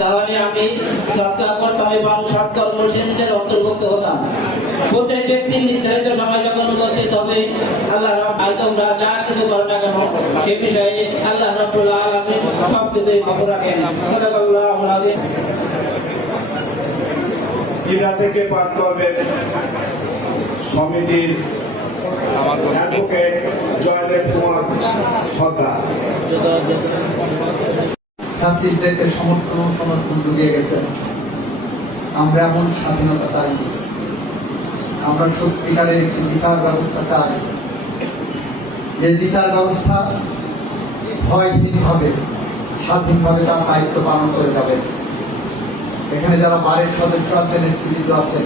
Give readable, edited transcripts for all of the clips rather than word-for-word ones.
তাহলে আমি সৎকার করতাম এবং সৎকর্মশীলদের অন্তর্ভুক্ত হতাম। প্রত্যেক ব্যক্তির নির্ধারিত সময় যখন উপস্থিত হবে, আল্লাহ তোমরা যা কিছু করো না কেন সে বিষয়ে আল্লাহ রাব্বুল আলামিন সব কিছুই খবর রাখেন। সাদাকাল্লাহুল আযীম। ইরা থেকে পাঠ করবেন সমিতির অ্যাডভোকেট জয়দেব কুমার সর্দার। ফাঁসিদেরকে সমর্থন জুগিয়ে গেছেন। আমরা এমন স্বাধীনতা চাই, আমরা সত্যিকারের একটি বিচার ব্যবস্থা চাই, যে বিচার ব্যবস্থা ভয়হীনভাবে স্বাধীনভাবে তার দায়িত্ব পালন করে যাবে। এখানে যারা বারের সদস্য আছেন, নেতৃবৃন্দ আছেন,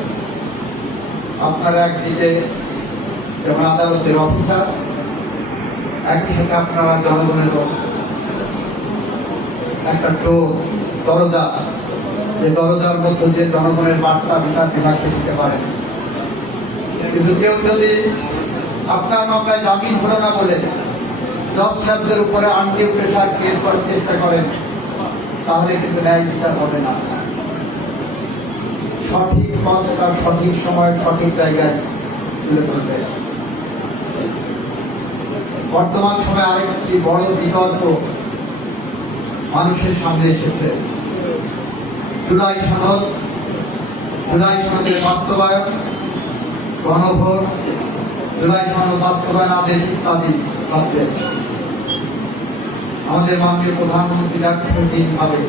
আপনারা একদিকে যখন আদালতের অফিসার, একদিকে আপনারা জনগণের একটা দরজা, যে দরজার মধ্যে যে জনগণের বার্তা বিচার বিভাগকে দিতে পারেন। কিন্তু কেউ যদি আপনার মামলায় জামিন হলো না বলে জজ সাহেবদের উপরে আনডিউ প্রেশার ক্রিয়েট করার চেষ্টা করেন, তাহলে কিন্তু ন্যায় বিচার হবে না। সঠিক মাসটা সঠিক সময় সঠিক জায়গায় তুলে ধরবে। বর্তমান সময়ে আরেকটি বড় বিকল্প মানুষের সামনে এসেছে। জুলাই সনদের বাস্তবায়ন, গণভোট, জুলাই সনদ বাস্তবায়ন আদেশ ইত্যাদি সাবজেক্ট। আমাদের মাননীয় প্রধানমন্ত্রী ভাবে